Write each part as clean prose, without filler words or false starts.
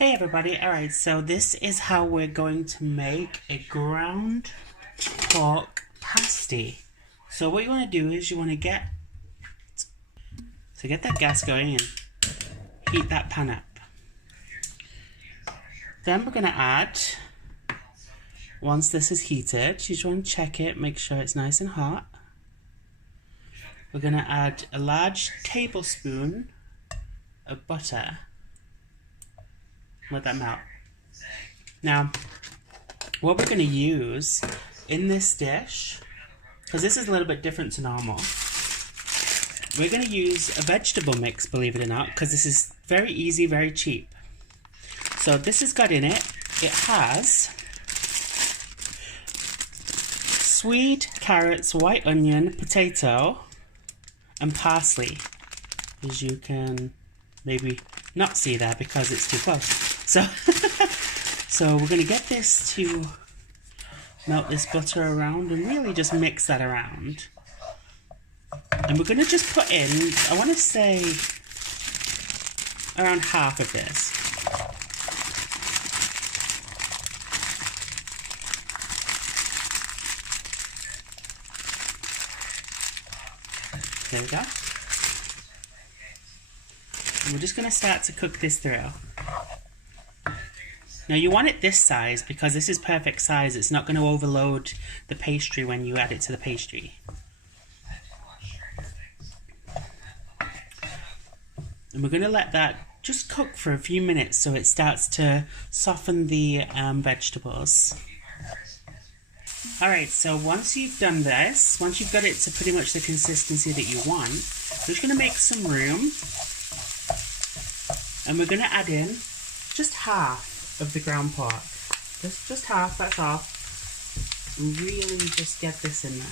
Hey everybody, alright, so this is how we're going to make a ground pork pasty. So what you want to do is you want to get that gas going and heat that pan up. Then we're going to add, once this is heated, you just want to check it, make sure it's nice and hot. We're going to add a large tablespoon of butter. Let that melt. Now, what we're going to use in this dish, because this is a little bit different to normal, we're going to use a vegetable mix, believe it or not, because this is very easy, very cheap. So this has got in it, it has swede, carrots, white onion, potato, and parsley. As you can maybe not see there because it's too close. So we're going to get this to melt this butter around and really just mix that around. And we're going to just put in, I want to say, around half of this. There we go. And we're just going to start to cook this through. Now you want it this size because this is perfect size. It's not going to overload the pastry when you add it to the pastry. And we're going to let that just cook for a few minutes so it starts to soften the vegetables. Alright, so once you've done this, once you've got it to pretty much the consistency that you want, we're just going to make some room. And we're going to add in just half of the ground pork. Just half, that's all. And really just get this in there.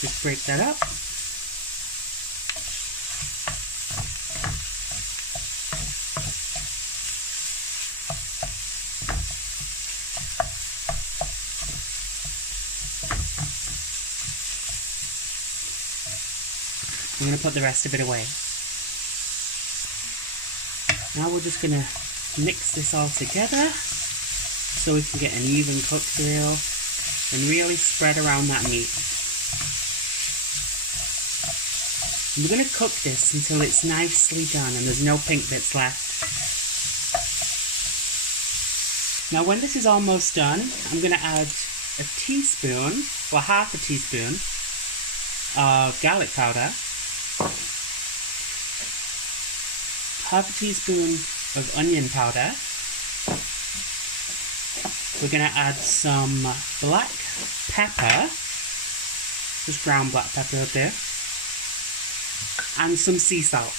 Just break that up. I'm going to put the rest of it away. Now we're just going to mix this all together so we can get an even cook through and really spread around that meat. And we're going to cook this until it's nicely done and there's no pink bits left. Now when this is almost done, I'm going to add a teaspoon, or half a teaspoon of garlic powder, half a teaspoon of onion powder. We're going to add some black pepper, just ground black pepper up there, and some sea salt.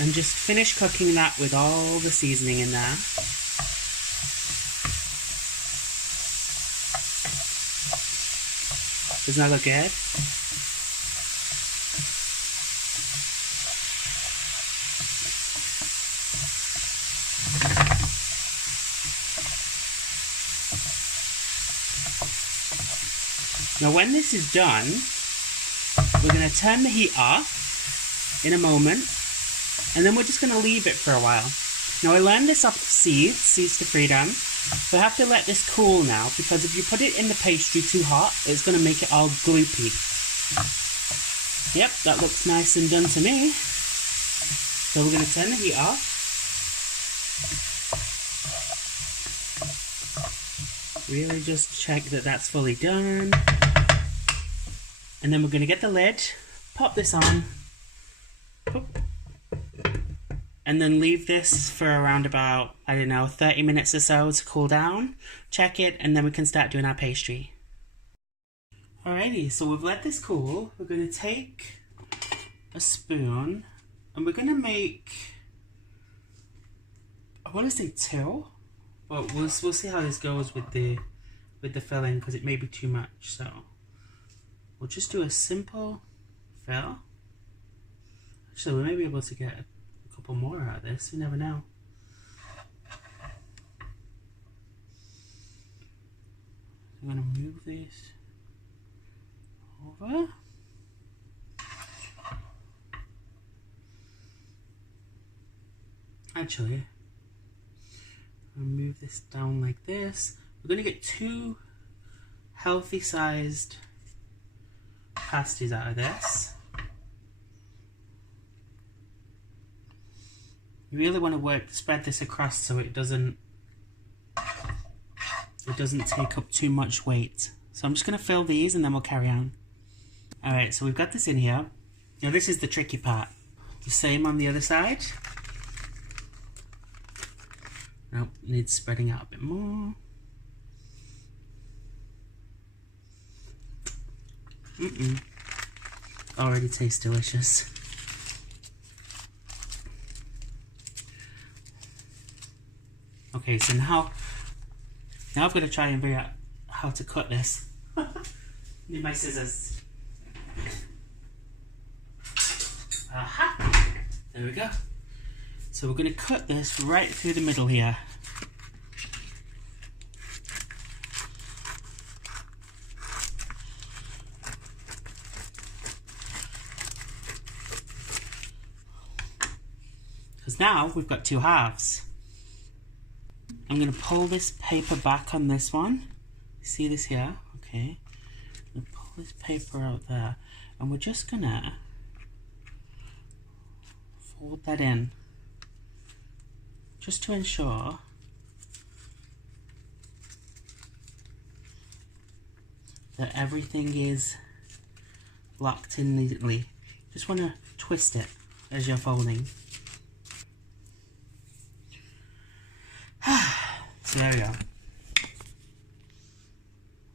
And just finish cooking that with all the seasoning in there. Doesn't that look good? Now when this is done, we're going to turn the heat off in a moment, and then we're just going to leave it for a while. Now I learned this off of seeds to freedom. So I have to let this cool now, because if you put it in the pastry too hot, it's going to make it all gloopy. Yep, that looks nice and done to me. So we're going to turn the heat off. Really just check that that's fully done. And then we're going to get the lid, pop this on, and then leave this for around about, I don't know, 30 minutes or so to cool down. Check it, and then we can start doing our pastry. Alrighty, so we've let this cool. We're going to take a spoon, and we're going to make, I want to say 2, but we'll see how this goes with the filling, because it may be too much, so we'll just do a simple fill. Actually, we may be able to get a couple more out of this. You never know. I'm going to move these over. Actually, I'll move this down like this. We're going to get 2 healthy sized pasties out of this. You really want to spread this across so it doesn't take up too much weight. So I'm just going to fill these and then we'll carry on. Alright, so we've got this in here. Now this is the tricky part. The same on the other side. Nope, needs spreading out a bit more. Already tastes delicious. Okay, so now I'm going to try and figure out how to cut this. Need my scissors. Aha! There we go. So we're going to cut this right through the middle here. Because now we've got 2 halves. I'm going to pull this paper back on this one. See this here? Okay. I'm going to pull this paper out there. And we're just going to fold that in. Just to ensure that everything is locked in neatly. Just want to twist it as you're folding. So there we go.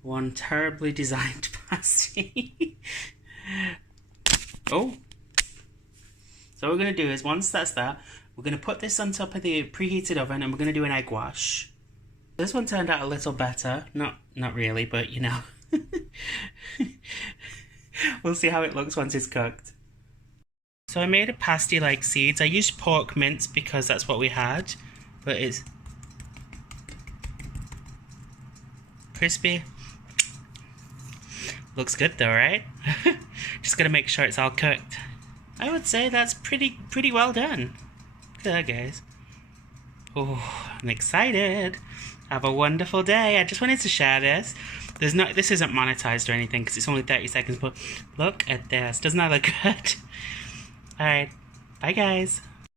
One terribly designed pasty. Oh. So what we're going to do is, once that's that, we're going to put this on top of the preheated oven and we're going to do an egg wash. This one turned out a little better. Not really, but you know. We'll see how it looks once it's cooked. So I made a pasty like seeds. I used pork mince because that's what we had. But it's crispy. Looks good though, right? Just gotta make sure it's all cooked. I would say that's pretty well done. Look at that, guys. Oh, I'm excited. Have a wonderful day. I just wanted to share this. This isn't monetized or anything because it's only 30 seconds, but look at this. Doesn't that look good? Alright, bye guys.